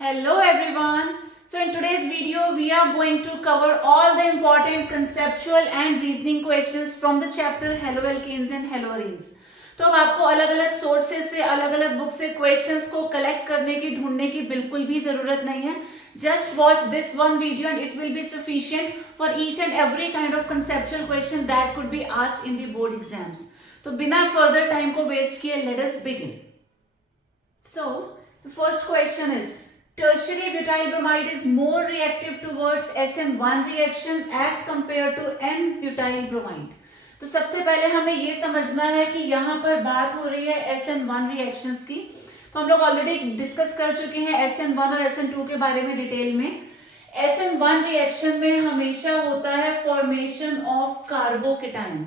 Hello everyone. So in today's video we are going to cover all the important conceptual and reasoning questions from the chapter haloalkanes and haloarenes. तो अब आपको अलग अलग sources से अलग अलग book से क्वेश्चंस को कलेक्ट करने की ढूंढने की बिल्कुल भी जरूरत नहीं है. Just watch this one video and it will be sufficient for each and every kind of conceptual question that could be asked in the board exams. तो बिना further time को waste किए let us begin. So the first question is tertiary butyl bromide is more reactive towards SN1 reaction as compared to N-butyl bromide. तो सबसे पहले हमें ये समझना है कि यहाँ पर बात हो रही है SN1 रिएक्शंस की. तो हम लोग ऑलरेडी डिस्कस कर चुके हैं SN1 और SN2 के बारे में डिटेल में. SN1 रिएक्शन में हमेशा होता है फॉर्मेशन ऑफ कार्बोकेटाइन.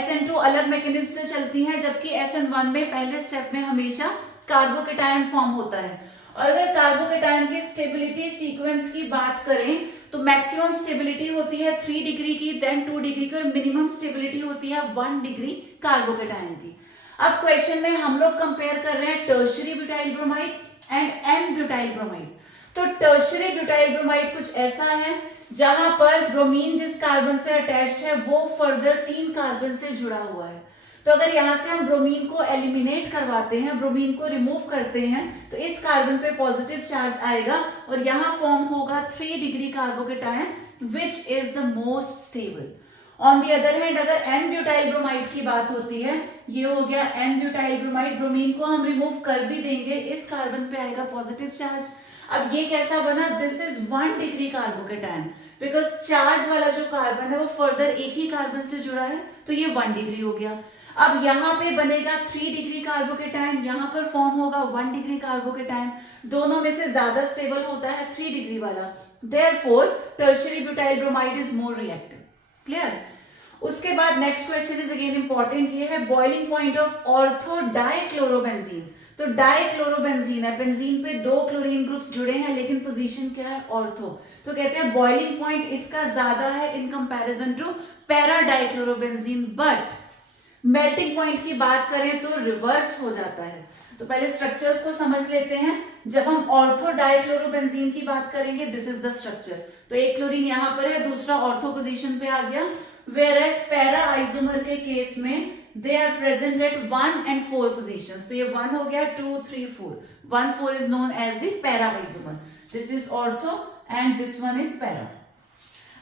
SN2 अलग मैकेनिज्म से चलती है जबकि SN1 में पहले स्टेप में हमेशा कार्बोकेटाइन फॉर्म होता है. और अगर कार्बोकेटाइन की स्टेबिलिटी सीक्वेंस की बात करें तो मैक्सिमम स्टेबिलिटी होती है 3 डिग्री की, देन 2 डिग्री की और मिनिमम स्टेबिलिटी होती है 1 डिग्री कार्बोकेटाइन की. अब क्वेश्चन में हम लोग कंपेयर कर रहे हैं tertiary butyl bromide and n butyl bromide. तो टर्शियरी ब्यूटाइल ब्रोमाइड कुछ ऐसा है जहां पर ब्रोमीन जिस कार्बन से अटैच्ड है वो फर्दर 3 कार्बन से जुड़ा हुआ है. तो अगर यहां से हम ब्रोमीन को एलिमिनेट करवाते हैं, ब्रोमीन को रिमूव करते हैं तो इस कार्बन पे पॉजिटिव चार्ज आएगा और यहां फॉर्म होगा 3 degree carbocation which is the most stable. On the other hand अगर एन ब्यूटाइल ब्रोमाइड की बात होती है, ये हो गया एन ब्यूटाइल ब्रोमाइड, ब्रोमीन को हम रिमूव कर भी देंगे, इस कार्बन पे आएगा पॉजिटिव चार्ज. अब ये कैसा बना? This is 1 degree carbocation because charge वाला जो कार्बन है वो फर्दर एक ही कार्बन से जुड़ा है तो ये 1 डिग्री हो गया. अब यहाँ पे बनेगा 3 डिग्री कार्बोकेटाइन, यहाँ पर फॉर्म होगा 1 डिग्री कार्बोकेटाइन. दोनों में से ज्यादा स्टेबल होता है 3 डिग्री वाला. Therefore tertiary butyl bromide is more reactive. Clear? उसके बाद next question is again important. ये है boiling point of ortho dichlorobenzene. तो डाइक्लोरोबेंजीन है, बेंजीन पे 2 क्लोरीन ग्रुप्स जुड़े हैं लेकिन पोजीशन क्या है? ऑर्थो. तो कहते हैं बॉइलिंग पॉइंट इसका ज्यादा है in comparison to para dichlorobenzene. But melting point की बात करें तो रिवर्स हो जाता है. तो पहले स्ट्रक्चर्स को समझ लेते हैं. जब हम ऑर्थो डाइक्लोरोबेंजीन की बात करेंगे दिस इज द स्ट्रक्चर. तो एक क्लोरीन यहां पर है, दूसरा ऑर्थो पोजीशन पे आ गया. वेयरएज पैरा आइसोमर के केस में they are present at 1 and 4 positions. तो ये 1 हो गया, 2, 3, 4. 1, 4 is known as the para isomer. This is ortho and this one is para.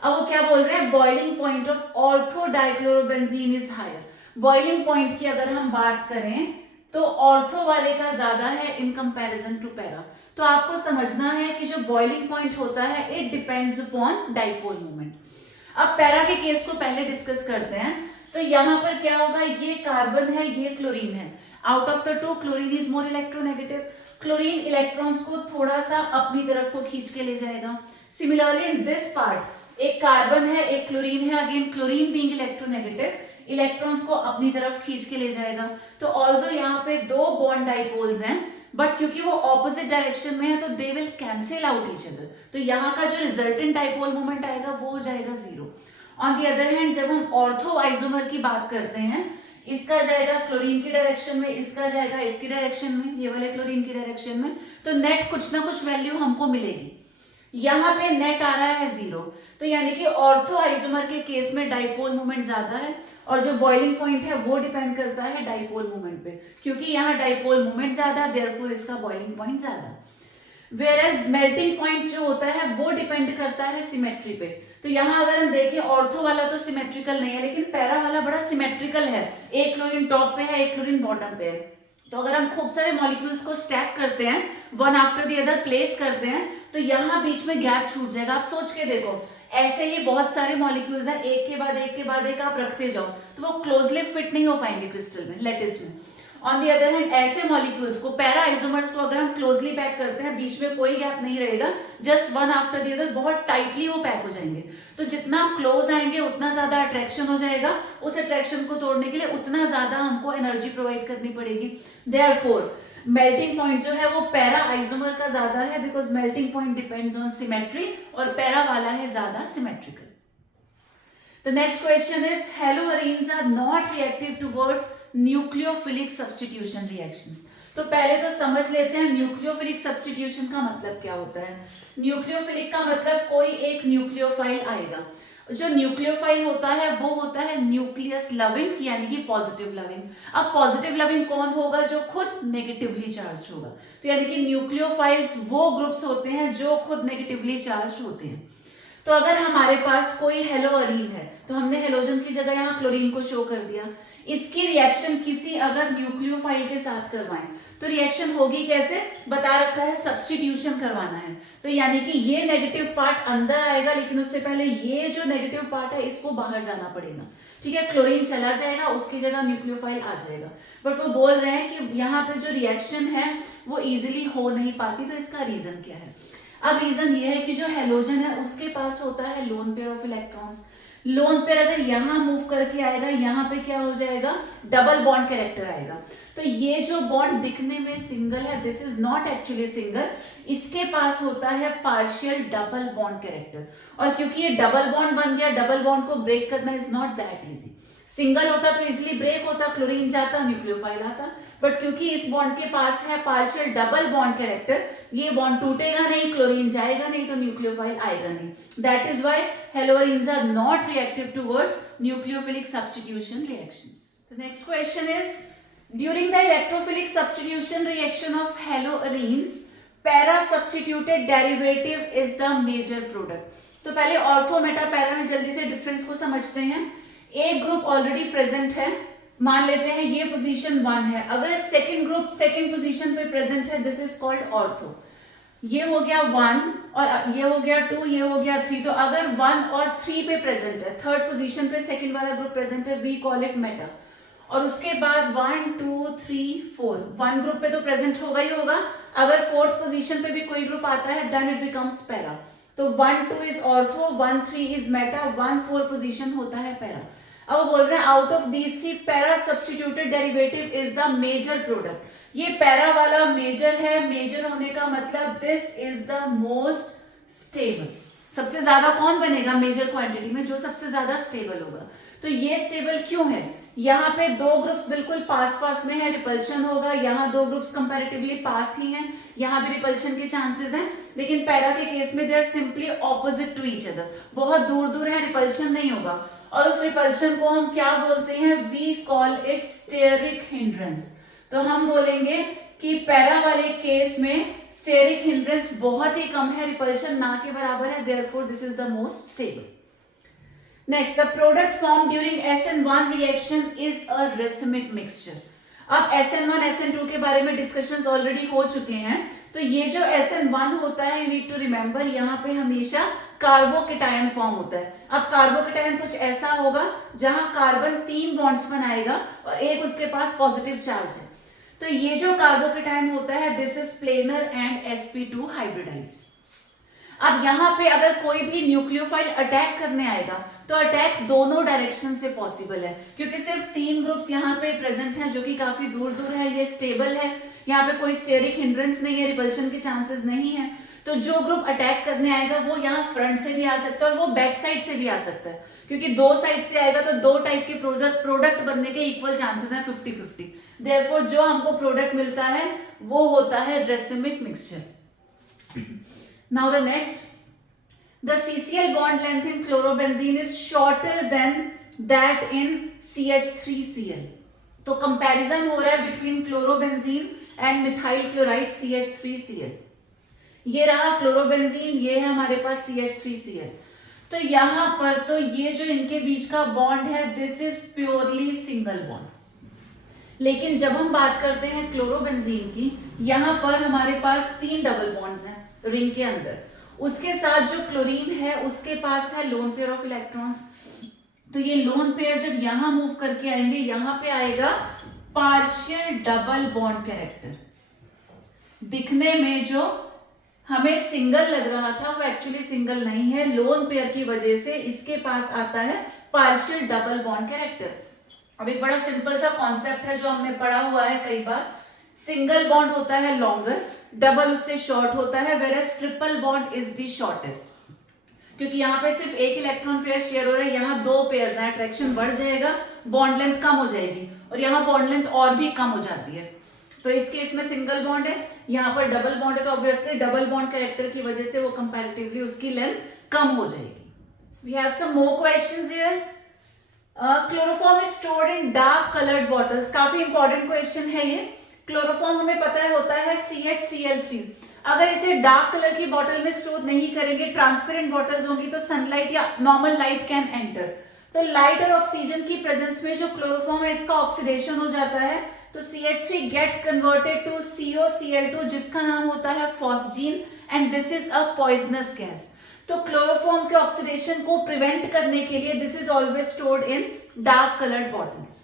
अब वो क्या बोल रहे हैं? Boiling point of ortho dichlorobenzene is higher. Boiling point की अगर हम बात करें तो ऑर्थो वाले का ज्यादा है इन कंपैरिजन टू पैरा. तो आपको समझना है कि जो बॉइलिंग पॉइंट होता है it depends upon dipole moment. अब पैरा के केस को पहले डिस्कस करते हैं. तो यहां पर क्या होगा? ये कार्बन है, ये क्लोरीन है. Out of the 2 chlorine is more electronegative. Chlorine electrons को थोड़ा सा अपनी तरफ को खींच के ले जाएगा. सिमिलरली इन दिस पार्ट एक कार्बन है, एक क्लोरीन है. Again chlorine being electronegative electrons को अपनी तरफ खींच के ले जाएगा. तो ऑल्दो यहाँ पे 2 बॉन्ड डाइपोल्स हैं बट क्योंकि वो ऑपोजिट डायरेक्शन में है तो they will cancel out each other. तो यहाँ का जो रिजल्टेंट डाइपोल मोमेंट आएगा वो हो जाएगा 0. ऑन दी अदर हैंड जब हम ऑर्थो आइसोमर की बात करते हैं, इसका जाएगा क्लोरीन की डायरेक्शन में, इसका जाएगा इसकी डायरेक्शन में, ये वाले क्लोरीन की डायरेक्शन में. तो नेट कुछ ना कुछ वैल्यू हमको मिलेगी. यहाँ पे नेट आ रहा है 0. तो यानी कि ऑर्थो आइसोमर के केस में डाइपोल मोमेंट ज्यादा है और जो बॉइलिंग पॉइंट है वो डिपेंड करता है डाइपोल मोमेंट पे. क्योंकि यहाँ डाइपोल मोमेंट ज्यादा, देयरफॉर इसका बॉइलिंग पॉइंट ज्यादा. वेयरएज मेल्टिंग पॉइंट जो होता है वो डिपेंड करता है सिमेट्री पे. तो यहाँ अगर हम देखें ऑर्थो वाला तो सिमेट्रिकल नहीं है लेकिन पैरा वाला बड़ा सिमेट्रिकल है. एक क्लोरीन टॉप पे है, एक क्लोरीन बॉटम पे है. तो अगर हम खूब सारे मॉलिक्यूल्स को स्टैक करते हैं, one after the other place करते हैं, तो यहाँ बीच में गैप छूट जाएगा. आप सोच के देखो, ऐसे ही बहुत सारे मॉलिक्यूल्स हैं, एक के बाद एक के बाद एक आप रखते जाओ तो वो क्लोजली फिट नहीं हो पाएंगे क्रिस्टल में, लेटिस में. ऑन दी अदर हैंड ऐसे मॉलिक्यूल्स को, पैरा आइसोमर्स को अगर हम क्लोजली पैक करते हैं, बीच में कोई गैप नहीं रहेगा, just one after the other बहुत टाइटली वो पैक हो जाएंगे. तो जितना क्लोज आएंगे उतना ज्यादा अट्रैक्शन हो जाएगा. उस अट्रैक्शन को तोड़ने के लिए उतना ज्यादा हमको एनर्जी प्रोवाइड करनी पड़ेगी. देयरफॉर मेल्टिंग पॉइंट जो है वो पैरा आइसोमर का ज्यादा है because melting point depends on symmetry और पैरा वाला है ज्यादा symmetrical. The next question is haloarenes are not reactive towards nucleophilic substitution reactions. तो पहले तो समझ लेते हैं न्यूक्लियोफिलिक सब्स्टिट्यूशन का मतलब क्या होता है। न्यूक्लियोफिलिक का मतलब कोई एक न्यूक्लियोफाइल आएगा। जो न्यूक्लियोफाइल होता है वो होता है न्यूक्लियस लविंग यानी कि पॉजिटिव लविंग। अब पॉजिटिव लविंग कौन होगा? जो खुद नेगेटिवली चार्ज्ड होगा। तो यानी कि न्यूक्लियोफाइल्स वो ग्रुप्स होते हैं जो खुद नेगेटिवली चार्ज्ड होते हैं। तो अगर हमारे पास कोई हेलोअरीन है तो हमने हेलोजन की जगह यहाँ क्लोरीन को शो कर दिया। इसकी रिएक्शन किसी अगर न्यूक्लियोफाइल के साथ करवाएं तो रिएक्शन होगी कैसे? बता रखा है सब्स्टिट्यूशन करवाना है। तो यानी कि ये नेगेटिव पार्ट अंदर आएगा, लेकिन उससे पहले ये जो नेगेटिव पार्ट है इसको बाहर जाना पड़ेगा। ठीक है, क्लोरीन चला जाएगा, उसकी जगह न्यूक्लियोफाइल आ जाएगा। बट वो बोल रहे हैं कि यहाँ पे जो रिएक्शन है वो इजिली हो नहीं पाती। तो इसका रीजन क्या है? अब रीजन ये है कि जो हेलोजन है उसके पास होता है lone pair of electrons. Lone pair अगर यहां मूव करके आएगा, यहां पे क्या हो जाएगा? डबल बॉन्ड कैरेक्टर आएगा। तो ये जो बॉन्ड दिखने में सिंगल है, this is not actually single, इसके पास होता है पार्शियल डबल बॉन्ड कैरेक्टर। और क्योंकि ये डबल बॉन्ड बन गया, डबल बॉन्ड को ब्रेक करना is not that easy. Single होता तो इजिली ब्रेक होता, क्लोरीन जाता, न्यूक्लियोफाइल आता। बट क्योंकि इस बॉन्ड के पास है पार्शियल डबल बॉन्ड कैरेक्टर, ये बॉन्ड टूटेगा नहीं, क्लोरीन जाएगा नहीं, तो न्यूक्लियोफाइल आएगा नहीं। That is why haloarenes are not reactive towards nucleophilic substitution reactions. The next question is, during the electrophilic substitution reaction of haloarenes, para substituted derivative is the major product. तो पहले ortho Meta para में जल्दी से difference को समझते हैं। एक group already present है, मान लेते हैं ये पोजीशन 1 है। अगर सेकंड ग्रुप सेकंड पोजीशन पे प्रेजेंट है, दिस इज कॉल्ड ऑर्थो। ये हो गया 1 और ये हो गया 2, ये हो गया 3। तो अगर 1 और 3 पे प्रेजेंट है, थर्ड पोजीशन पे सेकंड वाला ग्रुप प्रेजेंट है, वी कॉल इट मेटा। और उसके बाद 1 2 3 4, 1 ग्रुप पे तो प्रेजेंट होगा ही होगा। अगर फोर्थ पोजीशन पे भी कोई ग्रुप आता है, देन इट बिकम्स पैरा। तो 1 2 is ortho, 1 3 is meta, 1 4 position होता है पैरा। अब वो बोल रहे हैं out of these 3 para substituted derivative is the major product. ये पैरा वाला मेजर है। मेजर होने का मतलब this is the most stable. सबसे ज्यादा कौन बनेगा मेजर क्वांटिटी में? जो सबसे ज्यादा स्टेबल होगा। तो ये स्टेबल क्यों है? यहाँ पे दो ग्रुप्स बिल्कुल पास पास में है, रिपल्शन होगा। यहाँ दो ग्रुप्स कंपैरेटिवली पास ही हैं, यहाँ भी रिपल्शन के चांसेस हैं। लेकिन पैरा के केस में they are simply opposite to each other, बहुत दूर दूर है, रिपल्शन नहीं होगा। और उस रिपल्शन को हम क्या बोलते हैं? We call it steric hindrance. तो हम बोलेंगे कि पैरा वाले केस में स्टेरिक हिंड्रेंस बहुत ही कम है, रिपल्शन ना के बराबर है, therefore this is the most stable. Next, the product formed during SN1 reaction is a racemic mixture. अब SN1 SN2 के बारे में डिस्कशंस ऑलरेडी हो चुके हैं। तो ये जो SN1 होता है, यू नीड टू रिमेंबर, यहाँ पे हमेशा कार्बोकेटायन फॉर्म होता है। अब कार्बोकेटायन कुछ ऐसा होगा जहां कार्बन 3 बॉन्ड्स बनाएगा और एक उसके पास पॉजिटिव चार्ज है। तो ये जो कार्बोकेटायन होता है, this is planar and sp2 hybridised. अब यहाँ पे अगर कोई भी न्यूक्लियोफाइल अटैक करने आएगा तो अटैक दोनों डायरेक्शन से पॉसिबल है, क्योंकि सिर्फ 3 ग्रुप्स यहाँ पे प्रेजेंट हैं जो कि काफी दूर दूर है, ये स्टेबल है, यहाँ पे कोई स्टेरिक हिंड्रेंस नहीं है, रिपल्शन के चांसेस नहीं है। तो जो ग्रुप अटैक करने आएगा वो यहाँ फ्रंट से भी आ सकता है और वो बैक साइड से भी आ सकता है, क्योंकि दो साइड से आएगा तो दो टाइप के प्रोडक्ट बनने के इक्वल चांसेस हैं, 50-50। देयरफॉर जो हमको प्रोडक्ट मिलता है वो होता है racemic mixture. Now the next, the CCl bond length in chlorobenzene is shorter than that in CH3Cl. तो कंपैरिजन हो रहा है between chlorobenzene and methyl chloride CH3Cl. ये रहा क्लोरोबेंजीन, ये है हमारे पास CH3Cl। तो यहां पर तो ये जो इनके बीच का बॉन्ड है, this is purely single bond. लेकिन जब हम बात करते हैं क्लोरोबेंजीन की, यहां पर हमारे पास 3 डबल बॉन्ड्स हैं रिंग के अंदर। उसके साथ जो क्लोरीन है उसके पास है लोन पेयर ऑफ इलेक्ट्रॉन्स। तो ये लोन पेयर जब यहां मूव करके आएंगे, यहां पे आएगा पार्शियल डबल बॉन्ड कैरेक्टर। दिखने में जो हमें सिंगल लग रहा था वो एक्चुअली सिंगल नहीं है, लोन पेयर की वजह से इसके पास आता है पार्शियल डबल बॉन्ड कैरेक्टर। अब एक बड़ा सिंपल सा कॉन्सेप्ट है जो हमने पढ़ा हुआ है कई बार। सिंगल बॉन्ड होता है लॉन्गर, डबल उससे शॉर्ट होता है, whereas triple bond is the shortest. क्योंकि यहाँ पे सिर्फ एक इलेक्ट्रॉन पेयर शेयर हो रहा है, यहाँ 2 पेयर्स हैं, अट्रैक्शन बढ़ जाएगा, बॉन्ड लेंथ कम हो जाएगी, और यहाँ बॉन्ड लेंथ और भी कम हो जाती है। तो इस केस में सिंगल बॉन्ड है, यहाँ पर डबल बॉन्ड है, तो ऑब्वियसली डबल बॉन्ड कैरेक्टर की वजह से वो कंपैरेटिवली उसकी लेंथ कम हो जाएगी. We have some more questions here. Chloroform is stored in dark coloured bottles. काफी इंपॉर्टेंट क्वेश्चन है ये. क्लोरोफॉर्म हमें पता है होता है CHCl3. अगर इसे डार्क कलर की बॉटल में स्टोर नहीं करेंगे, ट्रांसपेरेंट बॉटल्स होंगी, तो सनलाइट या नॉर्मल लाइट कैन एंटर. तो लाइट और ऑक्सीजन की प्रेजेंस में जो क्लोरोफॉर्म है इसका ऑक्सीडेशन हो जाता है, तो CH3 get converted to COCl2 जिसका नाम होता है phosgene, and this is a poisonous gas. तो क्लोरोफॉर्म के ऑक्सीडेशन को प्रिवेंट करने के लिए this is always stored in dark coloured bottles.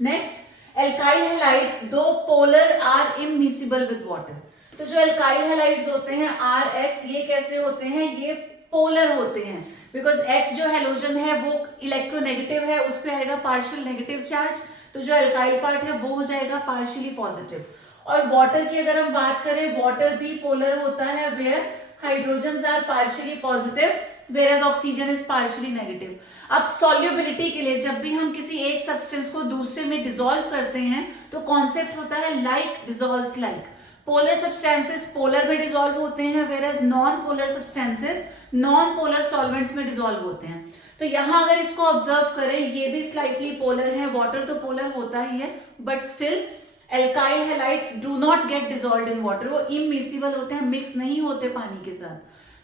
Next, alkyl halides though polar are immiscible with water. तो जो एल्काइल हैलाइड्स होते हैं RH, ये कैसे होते हैं? ये पोलर होते हैं, बिकॉज X जो हैलोजन है वो इलेक्ट्रोनेगेटिव है, उस पे आएगा पार्शियल नेगेटिव चार्ज, तो जो एल्काइल पार्ट है वो हो जाएगा पार्शियली पॉजिटिव. और वाटर की अगर हम बात करें, वाटर भी पोलर होता है, where hydrogens are partially positive whereas oxygen is partially negative. अब सॉल्युबिलिटी के लिए जब भी हम किसी एक सब्सटेंस को दूसरे में डिसॉल्व करते हैं तो कॉन्सेप्ट होता है like dissolves like. Polar substances polar में डिसॉल्व होते हैं, whereas non polar substances non polar solvents में डिसॉल्व होते हैं. तो यहां अगर इसको ऑब्जर्व करें, ये भी स्लाइटली पोलर है, वाटर तो पोलर होता ही है, but still alkyl halides do not gate dissolved in water. वो इमिसिबल होते हैं, मिक्स नहीं होते पानी के साथ.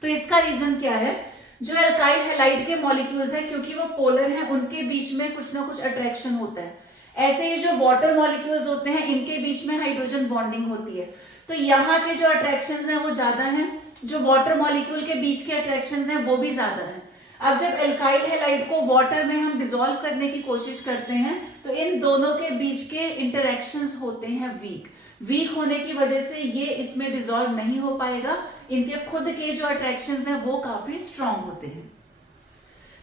तो इसका रीजन क्या है? जो एल्काइल हैलाइड के मॉलिक्यूल्स हैं, क्योंकि वो पोलर हैं, उनके बीच में कुछ ना कुछ अट्रैक्शन होता है. ऐसे ही जो वाटर मॉलिक्यूल्स होते हैं, इनके बीच में हाइड्रोजन बॉन्डिंग होती है. तो यहाँ के जो अट्रैक्शंस हैं वो ज्यादा हैं, जो वाटर मॉलिक्यूल के बीच के अट्रैक्शंस हैं वो भी ज्यादा हैं. अब जब एल्काइल हैलाइड को वाटर में हम डिसॉल्व करने की कोशिश करते हैं तो इन दोनों के बीच के इंटरैक्शंस होते हैं वीक. वीक होने की वजह से ये इसमें डिसॉल्व नहीं हो पाएगा. इनके खुद के जो अट्रैक्शंस हैं वो काफी स्ट्रांग होते हैं.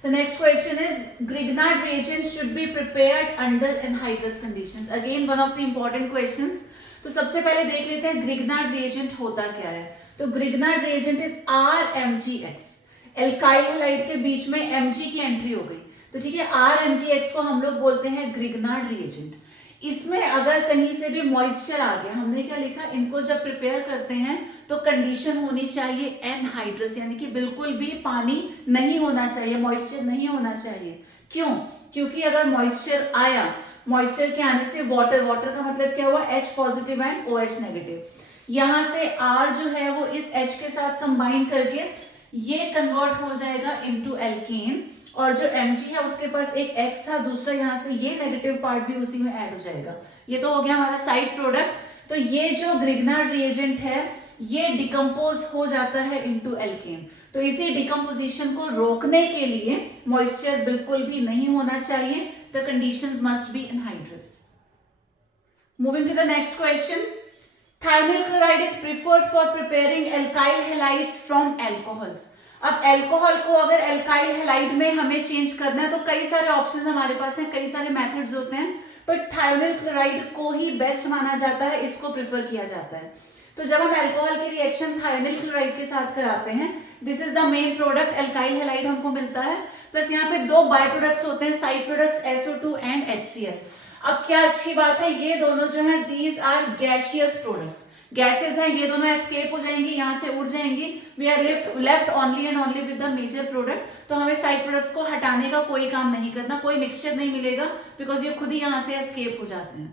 The next question is Grignard reagent should be prepared under anhydrous conditions. Again one of the important questions. तो सबसे पहले देख लेते हैं Grignard reagent होता क्या है. तो Grignard reagent is RMgX. Alkyl halide के बीच में Mg की एंट्री हो गई, तो ठीक है, RMgX को हम लोग बोलते हैं Grignard reagent. इसमें अगर कहीं से भी मॉइस्चर आ गया, हमने क्या लिखा, इनको जब प्रिपेयर करते हैं तो कंडीशन होनी चाहिए एनहाइड्रस, यानी कि बिल्कुल भी पानी नहीं होना चाहिए, मॉइस्चर नहीं होना चाहिए. क्यों? क्योंकि अगर मॉइस्चर आया, मॉइस्चर के आने से वाटर का मतलब क्या हुआ, H positive and OH negative. यहां से R जो है वो इस H के साथ कंबाइन करके ये कन्वर्ट हो जाएगा इनटू एल्केन, और जो Mg है उसके पास एक X था, दूसरा यहाँ से ये नेगेटिव पार्ट भी उसी में ऐड हो जाएगा. ये तो हो गया हमारा साइड प्रोडक्ट. तो ये जो ग्रिग्नार्ड रिएजेंट है ये डिकम्पोज हो जाता है इनटू एल्केन. तो इसी डिकम्पोजिशन को रोकने के लिए मॉइस्चर बिल्कुल भी नहीं होना चाहिए. The conditions must be anhydrous. Moving to the next question. थायमिल chloride is preferred for preparing alkyl halides from alcohols. अब एल्कोहल को अगर एल्काइल हैलाइड में हमें चेंज करना है तो कई सारे ऑप्शंस हमारे पास हैं, कई सारे मेथड्स होते हैं, बट थायमिल क्लोराइड को ही बेस्ट माना जाता है, इसको प्रिफर किया जाता है. तो जब हम एल्कोहल की रिएक्शन थायमिल क्लोराइड के साथ कराते हैं, this is the main product, alkyl halide हमको मिलता है, प्लस यहाँ पे दो बाय प्रोडक्ट्स होते हैं, side products SO2 and HCl. अब क्या अच्छी बात है, ये दोनों जो है these are gaseous products, gases हैं, ये दोनों एस्केप हो जाएंगी, यहाँ से उड़ जाएंगी. We are left only and only with the major product. तो हमें साइड प्रोडक्ट्स को हटाने का कोई काम नहीं करना, कोई मिक्सचर नहीं मिलेगा, बिकॉज ये खुद ही यहाँ से एस्केप हो जाते हैं.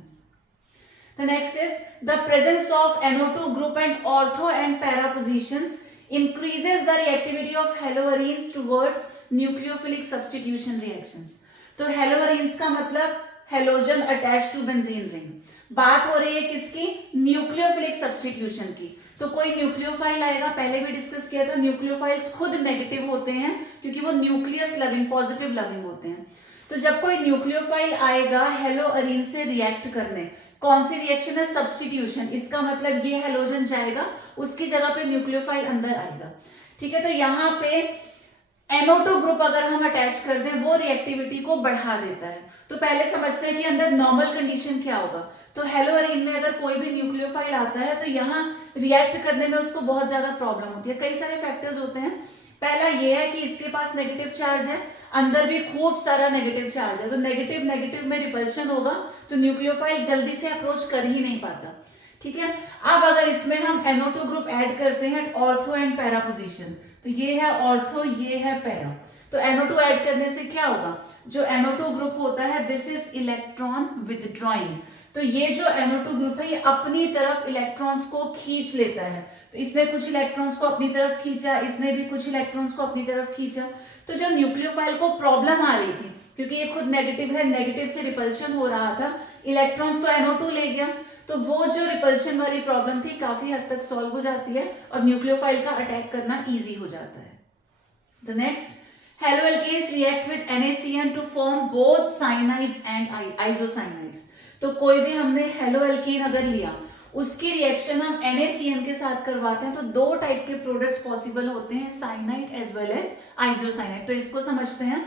The next is the presence of NO2 group and ortho and para positions increases the reactivity of haloarenes towards nucleophilic substitution reactions. तो haloarenes का मतलब halogen attach to benzene ring. बात हो रही है किसकी, न्यूक्लियोफिलिक सब्स्टिट्यूशन की. तो कोई न्यूक्लियोफाइल आएगा, पहले भी डिस्कस किया था, न्यूक्लियोफाइल्स खुद नेगेटिव होते हैं क्योंकि वो न्यूक्लियस लविंग पॉजिटिव लविंग होते हैं. तो जब कोई न्यूक्लियोफाइल आएगा हेलोअरीन से रिएक्ट करने, कौन सी रिएक्शन है, सब्स्टिट्यूशन. इसका मतलब ये हेलोजन जाएगा, उसकी जगह पे न्यूक्लियोफाइल अंदर आएगा. ठीक है, तो यहाँ पे NO2 ग्रुप अगर हम अटैच कर दें वो रिएक्टिविटी को बढ़ा देता है. तो पहले समझते हैं कि अंदर नॉर्मल कंडीशन क्या होगा. तो हेलोअरीन में अगर कोई भी न्यूक्लियोफाइल आता है तो यहाँ रिएक्ट करने में उसको बहुत ज्यादा प्रॉब्लम होती है. कई सारे फैक्टर्स होते हैं. पहला ये है कि इसके पास नेगेटिव चार्ज है, अंदर भी खूब सारा नेगेटिव चार्ज है, तो नेगेटिव में रिपल्शन होगा, तो न्यूक्लियोफाइल जल्दी से अप्रोच कर ही नहीं पाता. ठीक है। अब अगर इसमें हम NO2 ग्रुप ऐड करते हैं ऑर्थो एंड पैरा पोजीशन, तो ये है ऑर्थो, ये है पैरा, तो NO2 ऐड करने से क्या होगा, जो NO2 ग्रुप होता है दिस इज इलेक्ट्रॉन विदड्रॉइंग, तो ये जो NO2 ग्रुप है ये अपनी तरफ इलेक्ट्रॉन्स को खींच लेता है, तो इसने कुछ इलेक्ट्रॉन्स को अपनी तरफ खींचा, इसने भी कुछ इलेक्ट्रॉन्स को अपनी तरफ खींचा। तो जो न्यूक्लियोफाइल को प्रॉब्लम आ रही थी, क्योंकि ये खुद नेगेटिव है, नेगेटिव से रिपल्शन हो रहा था, इलेक्ट्रॉन्स तो NO2 ले गया, तो वो जो रिपल्शन वाली प्रॉब्लम थी काफी हद तक सॉल्व हो जाती है और न्यूक्लियोफाइल का अटैक करना इजी हो जाता है। The next, haloalkanes react with NaCN to form both cyanides and isocyanides. तो कोई भी हमने हेलोएल्केन अगर लिया, उसकी रिएक्शन हम NaCN के साथ करवाते हैं, तो दो टाइप के प्रोडक्ट्स पॉसिबल होते हैं, cyanide as well as isocyanide. तो इसको समझते हैं,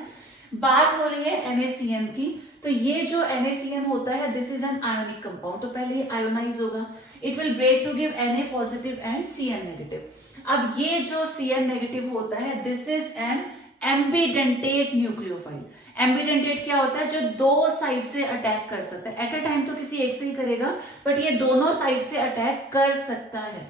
बात हो रही है NaCN की, तो ये जो NaCN होता है this is an ionic compound, तो पहले ये आयोनाइज होगा, it will break to give Na positive and Cn negative. अब ये जो Cn नेगेटिव होता है this is an ambidentate nucleophile. Ambidentate क्या होता है, जो दो साइड से अटैक कर सकता है, एट अ टाइम तो किसी एक से ही करेगा, बट ये दोनों साइड से अटैक कर सकता है।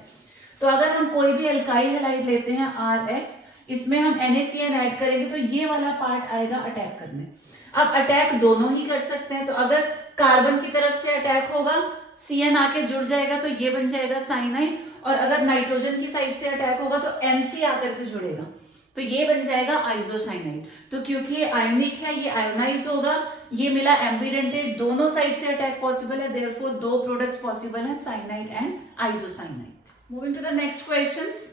तो अगर हम कोई भी एल्काइल हैलाइड लेते हैं RX, इसमें हम NaCN ऐड करेंगे तो ये वाला पार्ट आएगा अटैक करने। अब अटैक दोनों ही कर सकते हैं, तो अगर कार्बन की तरफ से अटैक होगा, Cn आके जुड़ जाएगा तो ये बन जाएगा साइनाइड, और अगर नाइट्रोजन की साइड से अटैक होगा तो Nc आकर के जुड़ेगा, तो ये बन जाएगा आइसोसाइनाइड। तो क्योंकि ये आयोनिक है, ये आयोनाइज होगा, ये मिला एम्बिडेंटेट, दोनों साइड से अटैक पॉसिबल है, देयरफॉर दो प्रोडक्ट्स पॉसिबल है, cyanide and isocyanide. Moving to the next questions,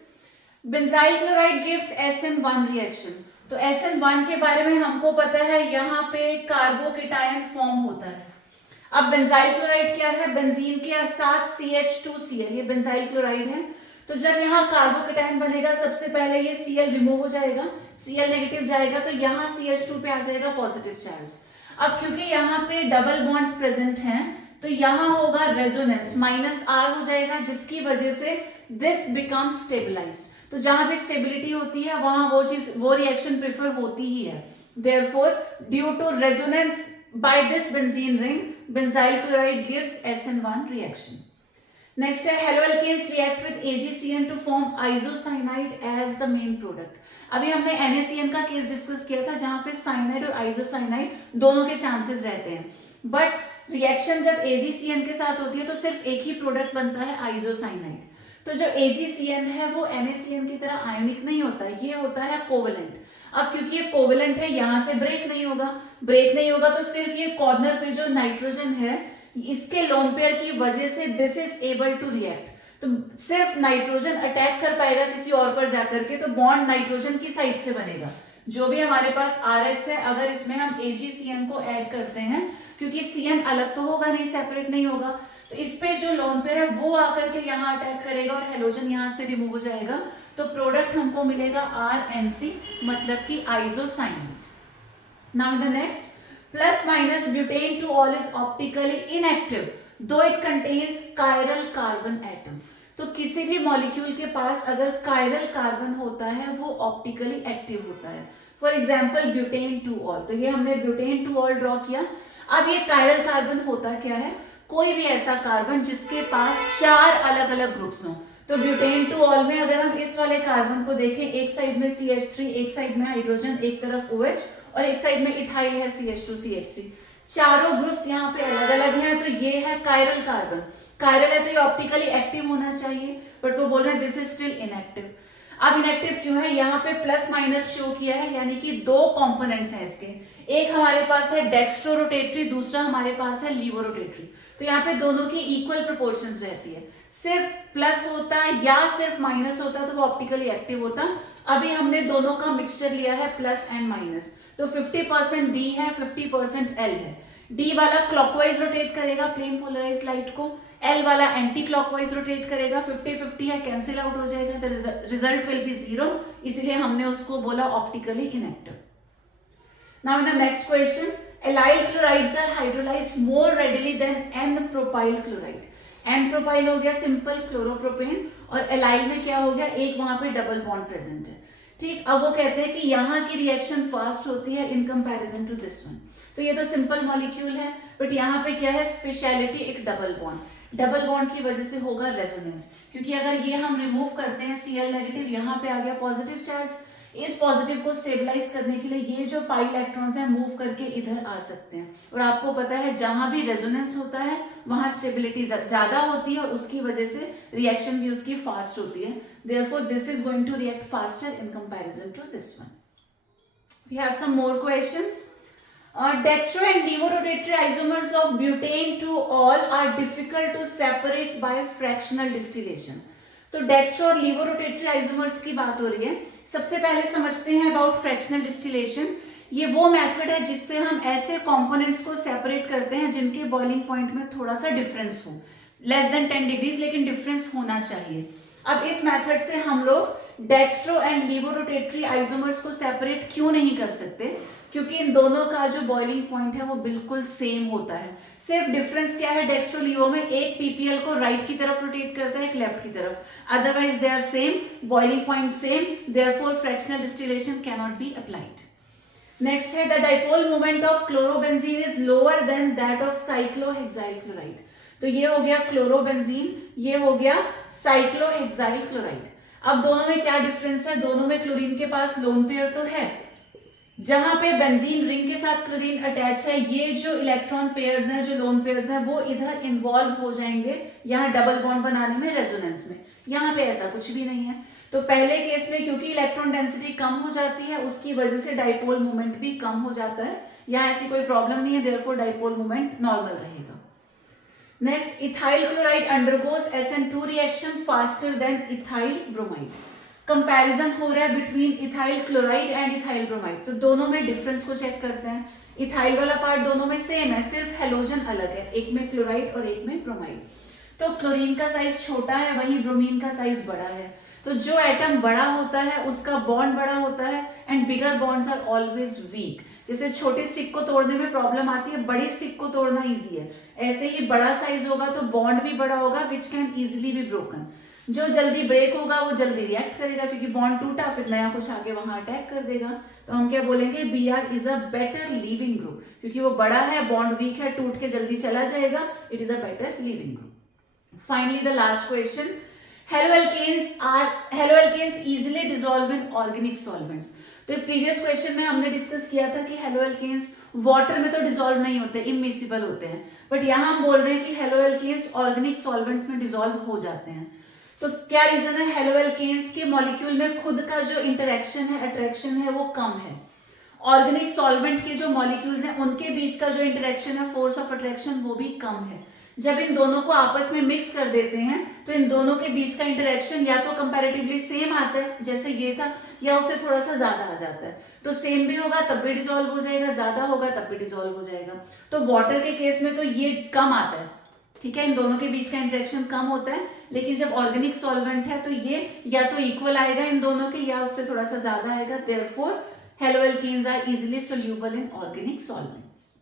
benzyl chloride gives SN1 reaction. तो SN1 के बारे में हमको पता है, यहाँ पे कार्बोकेटायन फॉर्म होता है। अब बेंजाइल क्लोराइड क्या है, बेंजीन के साथ CH2Cl, ये बेंजाइल क्लोराइड है। तो जब यहाँ कार्बोकेटायन बनेगा, सबसे पहले ये Cl रिमूव हो जाएगा, Cl नेगेटिव जाएगा, तो यहाँ CH2 पे आ जाएगा पॉजिटिव चार्ज। अब क्योंकि यहाँ पे डबल बॉन्ड्स प्रेजेंट हैं, तो यहाँ होगा रेजोनेंस, -R हो जाएगा, जिसकी वजह से दिस बिकम स्टेबलाइज्ड। तो जहां भी स्टेबिलिटी होती है वहां वो रिएक्शन प्रेफर होती ही है। Therefore due to resonance by this benzene ring, benzyl chloride gives SN1 reaction. Next है, haloalkanes react with AgCN to form isocyanide as the main product. अभी हमने NaCN का केस डिस्कस किया था, जहां पे साइनाइड और आइसोसाइनाइड दोनों के चांसेस रहते हैं, बट रिएक्शन जब AgCN के साथ होती है तो सिर्फ एक ही प्रोडक्ट बनता है, आइसोसाइनाइड। तो जो AgCN है वो NaCN की तरह आयोनिक नहीं होता है, ये होता है कोवेलेंट। अब क्योंकि ये कोवेलेंट है, यहां से ब्रेक नहीं होगा, तो सिर्फ ये कॉर्नर पे जो नाइट्रोजन है, इसके लोन पेयर की वजह से this is able to react. तो सिर्फ नाइट्रोजन अटैक कर पाएगा किसी और पर जाकर के, तो बॉन्ड नाइट्रोजन की साइड से बनेगा। जो भी हमारे पास RX है, अगर इसमें हम AgCN को ऐड करते हैं, क्योंकि Cn अलग तो होगा नहीं, सेपरेट नहीं होगा, तो इस पे जो लोन पेयर है वो आकर के यहाँ अटैक करेगा और हेलोजन यहाँ से रिमूव हो जाएगा, तो प्रोडक्ट हमको मिलेगा RNC, मतलब कि isocyanide. Now the next, plus minus butane two ol is optically inactive though it contains chiral carbon atom. तो किसी भी मॉलिक्यूल के पास अगर कायरल कार्बन होता है वो ऑप्टिकली एक्टिव होता है। For example butane two all, तो ये हमने ब्यूटेन टू ऑल ड्रॉ किया। अब ये कायरल कार्बन होता क्या है, कोई भी ऐसा कार्बन जिसके पास 4 अलग अलग ग्रुप्स हों। तो ब्यूटेन टू ऑल में अगर हम इस वाले कार्बन को देखें, एक साइड में CH3, एक साइड में हाइड्रोजन, एक तरफ OH और एक साइड में इथाइल है CH2CH3, चारों ग्रुप्स यहाँ पे अलग अलग हैं, तो ये है कायरल कार्बन। कायरल है तो ये ऑप्टिकली एक्टिव होना चाहिए, बट वो बोल रहे हैं दिस इज स्टिल इनएक्टिव। अब इनएक्टिव क्यों है, यहाँ पे प्लस माइनस शो किया है, यानी कि 2 कंपोनेंट्स हैं इसके, एक हमारे पास है डेक्स्ट्रो रोटेटरी, दूसरा हमारे पास है लीवो रोटेटरी। तो यहाँ पे दोनों की इक्वल प्रोपोर्शंस रहती है। सिर्फ प्लस होता या सिर्फ माइनस होता तो वो ऑप्टिकली एक्टिव होता। अभी हमने दोनों का मिक्सचर लिया है, प्लस एंड माइनस, तो 50% D है, 50% L है। D वाला क्लॉकवाइज रोटेट करेगा प्लेन पोलराइज लाइट को, L वाला एंटी क्लॉकवाइज रोटेट करेगा, 50-50 है, कैंसिल आउट हो जाएगा, द रिजल्ट विल बी 0, इसलिए हमने उसको बोला optically inactive. Now in the next question, allyl chlorides are hydrolysed more readily than N propyl chloride. N propyl हो गया सिंपल क्लोरोप्रोपेन, और एलाइल में क्या हो गया, एक वहां पे डबल बॉन्ड प्रेजेंट है। ठीक, अब वो कहते हैं कि यहाँ की रिएक्शन फास्ट होती है in comparison to this one. तो ये तो सिंपल मॉलिक्यूल है, बट यहाँ पे क्या है स्पेशलिटी, एक डबल बॉन्ड। डबल बॉन्ड की वजह से होगा रेजोनेंस, क्योंकि अगर ये हम रिमूव करते हैं Cl नेगेटिव, यहाँ पे आ गया पॉजिटिव चार्ज, इस पॉजिटिव को स्टेबलाइज करने के लिए ये जो पाई इलेक्ट्रॉन्स हैं मूव करके इधर आ सकते हैं। और आपको पता है जहां भी रेजोनेंस होता है वहां स्टेबिलिटी ज्यादा होती है और उसकी वजह से रिएक्शन भी उसकी फास्ट होती है। Therefore this is going to react faster in comparison to this one. We have some more questions. Dextro and levorotatory isomers of butane to all are difficult to separate by fractional distillation. तो dextro और लीवोरोटेटरी isomers की बात हो रही है। सबसे पहले समझते हैं अबाउट फ्रैक्शनल डिस्टिलेशन। ये वो मेथड है जिससे हम ऐसे कंपोनेंट्स को सेपरेट करते हैं जिनके बॉइलिंग पॉइंट में थोड़ा सा डिफरेंस हो, लेस देन 10 डिग्रीज, लेकिन डिफरेंस होना चाहिए। अब इस मेथड से हम लोग डेक्स्ट्रो एंड लीवोरोटेटरी आइसोमर्स को सेपरेट क्यों नहीं कर सकते? क्योंकि इन दोनों का जो बॉइलिंग पॉइंट है वो बिल्कुल सेम होता है। सिर्फ डिफरेंस क्या है, डेक्स्ट्रो लीवो में एक पीपीएल को राइट की तरफ रोटेट करता है, एक लेफ्ट की तरफ, otherwise they are same, boiling point same, therefore fractional distillation can not be applied. Next है the dipole moment of chlorobenzene is lower than that of cyclohexyl chloride. तो ये हो गया क्लोरोबेंजीन, ये हो गया साइक्लोहेक्साइल क्लोराइड। अब दोनों में क्या डिफरेंस है? दोनों में क्लोरीन के पास लोन पेयर तो है, जहां पे बेंजीन रिंग के साथ क्लोरीन अटैच है, ये जो इलेक्ट्रॉन पेयर्स हैं, जो लोन पेयर्स हैं, वो इधर इन्वॉल्व हो जाएंगे यहाँ डबल बॉन्ड बनाने में, रेजोनेंस में। यहाँ पे ऐसा कुछ भी नहीं है। तो पहले केस में क्योंकि इलेक्ट्रॉन डेंसिटी कम हो जाती है, उसकी वजह से डाइपोल मोमेंट भी कम हो जाता है। यहाँ ऐसी कोई प्रॉब्लम नहीं है, देयरफॉर डाइपोल मोमेंट नॉर्मल रहेगा। Next, ethyl chloride undergoes SN2 reaction faster than ethyl bromide. Comparison हो रहा है between ethyl chloride and ethyl bromide. तो दोनों में डिफरेंस को चेक करते हैं। इथाइल वाला पार्ट दोनों में सेम है, सिर्फ हेलोजन अलग है, एक में क्लोराइड और एक में ब्रोमाइड। तो क्लोरीन का साइज छोटा है, वहीं ब्रोमीन का साइज बड़ा है। तो जो एटम बड़ा होता है उसका बॉन्ड बड़ा होता है, and bigger bonds are always weak. जैसे छोटी स्टिक को तोड़ने में प्रॉब्लम आती है, बड़ी स्टिक को तोड़ना इजी है, ऐसे ही बड़ा साइज होगा तो बॉन्ड भी बड़ा होगा, which can easily be broken. जो जल्दी ब्रेक होगा वो जल्दी रिएक्ट करेगा, क्योंकि बॉन्ड टूटा, फिर नया कुछ आके वहां अटैक कर देगा। तो हम क्या बोलेंगे, Br is a better leaving group, क्योंकि वो बड़ा है, बॉन्ड वीक है, टूट के जल्दी चला जाएगा, it is a better leaving group. Finally the last question, haloalkanes easily dissolve in organic solvents. तो प्रीवियस क्वेश्चन में हमने डिस्कस किया था कि हेलोएल्केन्स वाटर में तो डिसॉल्व नहीं होते, इमिसिबल होते हैं, बट यहाँ हम बोल रहे हैं कि हेलोएल्केन्स ऑर्गेनिक सॉल्वेंट्स में डिसॉल्व हो जाते हैं। तो क्या रीजन है? हेलोएल्केन्स के मॉलिक्यूल में खुद का जो इंटरेक्शन है, अट्रैक्शन है, वो कम है। ऑर्गेनिक सॉल्वेंट के जो मॉलिक्यूल्स हैं उनके बीच का जो इंटरेक्शन है, फोर्स ऑफ अट्रैक्शन, वो भी कम है। जब इन दोनों को आपस में मिक्स कर देते हैं तो इन दोनों के बीच का इंटरेक्शन या तो कंपैरेटिवली सेम आता है, जैसे ये था, या उससे थोड़ा सा ज्यादा आ जाता है। तो सेम भी होगा तब भी डिसॉल्व हो जाएगा, ज्यादा होगा तब भी डिसॉल्व हो जाएगा। तो वाटर के केस में तो ये कम आता है, ठीक है, इन दोनों के बीच का इंटरेक्शन कम होता है। लेकिन जब ऑर्गेनिक सॉल्वेंट है तो ये या तो इक्वल आएगा इन दोनों के, या उससे थोड़ा सा ज्यादा आएगा। Therefore haloalkanes are easily soluble in organic solvents.